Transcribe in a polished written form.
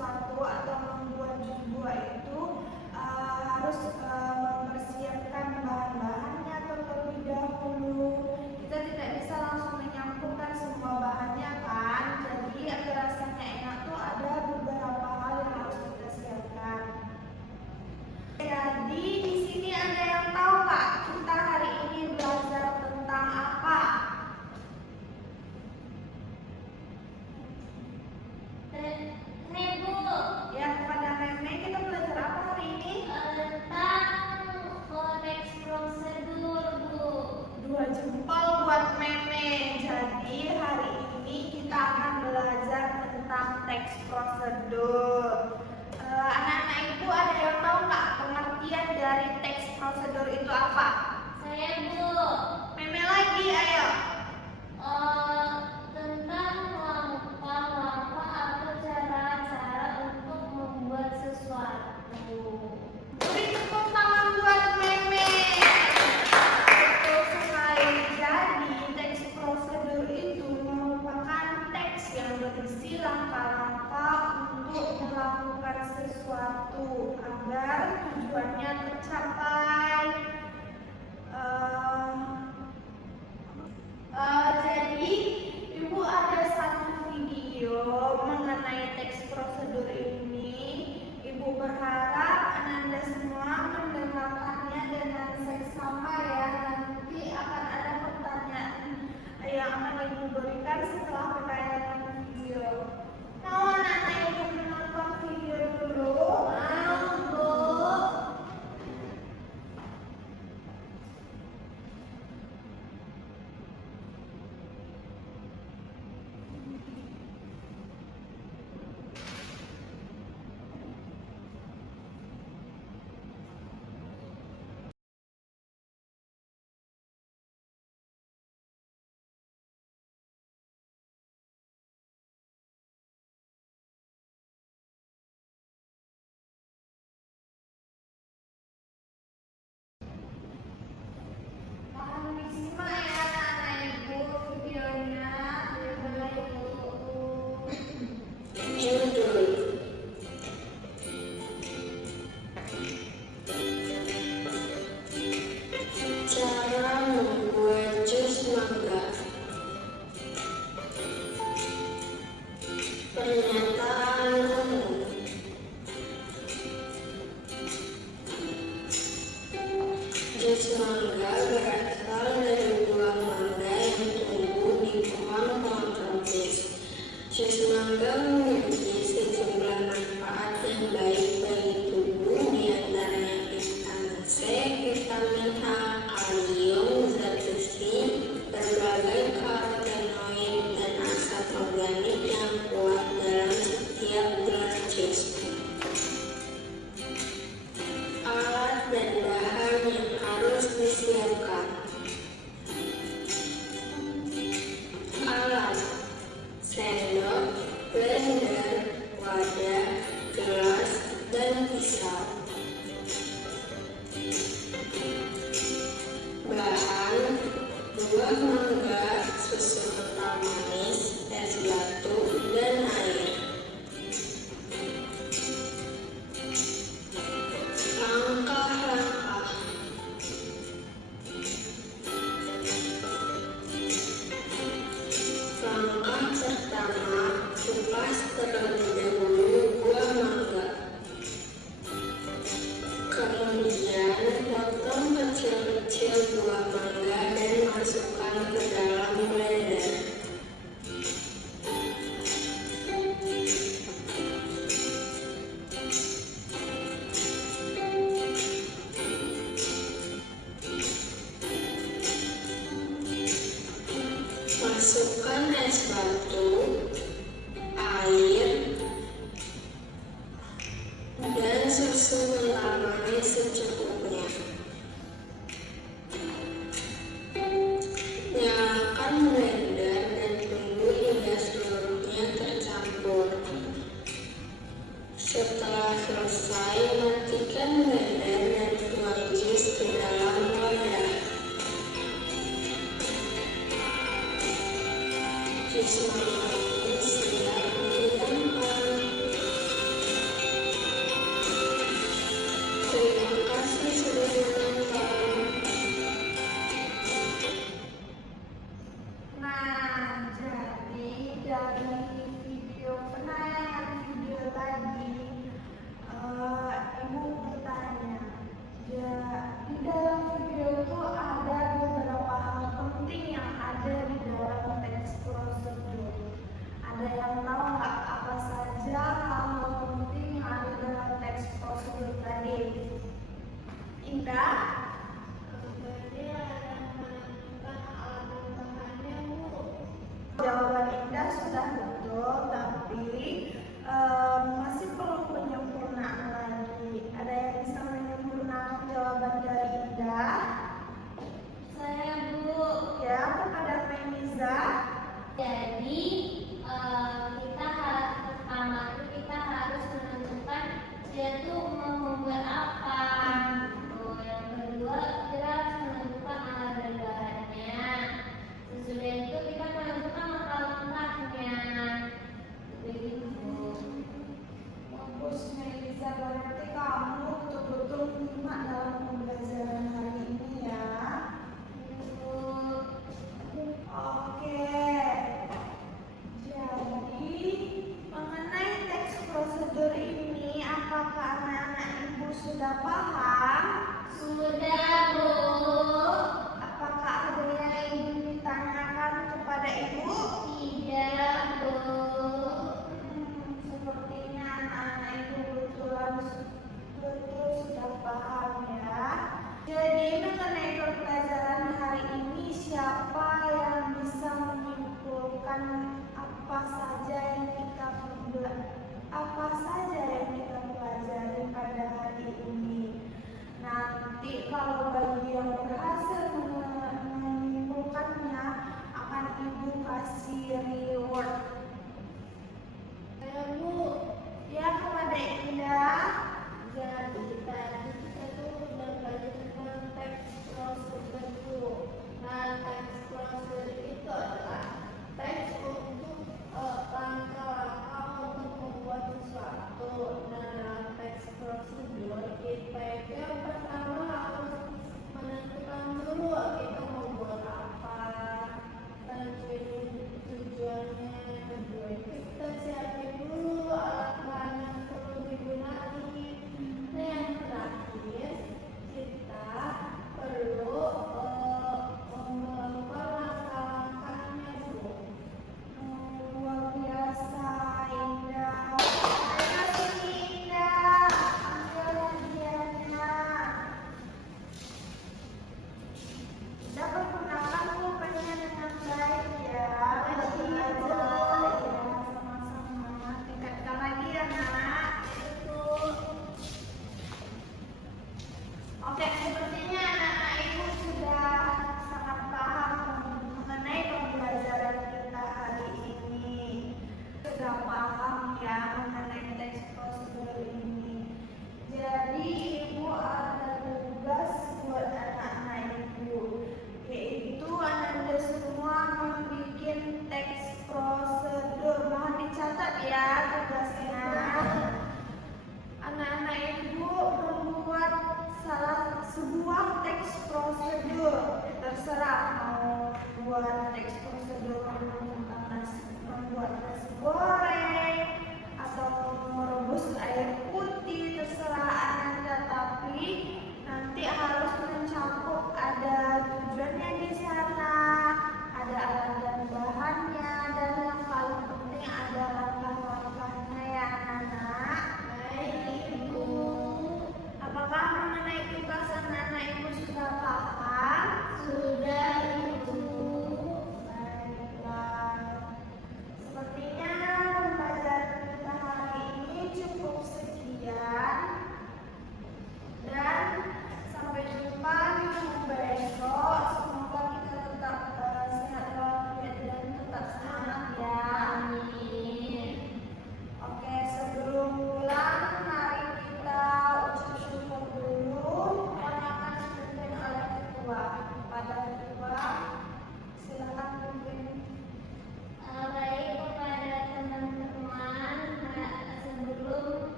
sesuatu atau membuat jus buah itu harus mempersiapkan bahan-bahannya terlebih dahulu. Kita tidak bisa langsung menyampurkan semua bahannya kan. Jadi agar rasanya enak tuh ada beberapa hal yang harus kita siapkan. Jadi di sini ada yang tahu Kak, kita hari ini belajar tentang apa? Ya, kepada Meme kita belajar apa hari ini? Tentang konteks prosedur, Bu. 2 jempol buat Meme. Jadi hari ini kita akan belajar tentang teks prosedur. Anak-anak ibu ada yang tahu nggak pengertian dari teks prosedur itu apa? Saya, Bu. Meme lagi, ayo. Tentang langkah-langkah atau cara-cara untuk membuat sesuatu. Beri tepuk tangan buat Meme. Betul sekali. Jadi teks prosedur itu merupakan teks yang berisi langkah-langkah untuk melakukan sesuatu agar tujuannya tercapai. Jadi Ibu ada satu video mengenai teks prosedur ini. Ibu berharap Ananda semua mendengarkannya dengan seksama ya. Nanti akan ada pertanyaan yang akan Ibu berikan setelah penayangan video. Mau anak-anak Ibu menonton video dulu? Mau, Bu. Mohon disimak ya anak-anak Ibu videonya. Dimulai dulu. Judul Cara membuat jus mangga. Pernyataan umum. Jus mangga berasal dari buah mangga yang tumbuh di pohon-pohon tropis. Jus mangga memiliki sejumlah manfaat yang baik bagi tubuh, diantaranya vitamin C, vitamin A, kalium, zat besi, berbagai karotenoid, dan asam organik yang kuat dalam setiap gelas jus. Alat dan bahan yang harus disiapkan. Alat: sendok, blender, wadah, gelas, dan pisau. Bahan: buah mangga, susu kental manis, es batu, dan air. Langkah-langkah. Langkah pertama, kupas terlebih dahulu buah mangga. Kemudian potong kecil-kecil buah mangga dan masukkan ke dalam blender. Masukkan es batu, air, Indah? Jawaban Indah sudah betul, tapi masih perlu penyempurnaan lagi. Ada yang bisa menyempurnakan jawaban dari Indah? Saya, Bu. Ya, kepada Meniza. Jadi kita harus menentukan dia tuh mau membuat apa. Yang kedua kita harus menentukan alat dan bahannya. Sesudah itu kita menentukan langkah-langkahnya. Begitu. Bagus Meniza, berarti kamu betul-betul menyimak dalam pembelajaran hari ini ya. Oke. Jadi mengenai teks prosedur ini, apakah anak-anak ibu sudah paham? Sudah.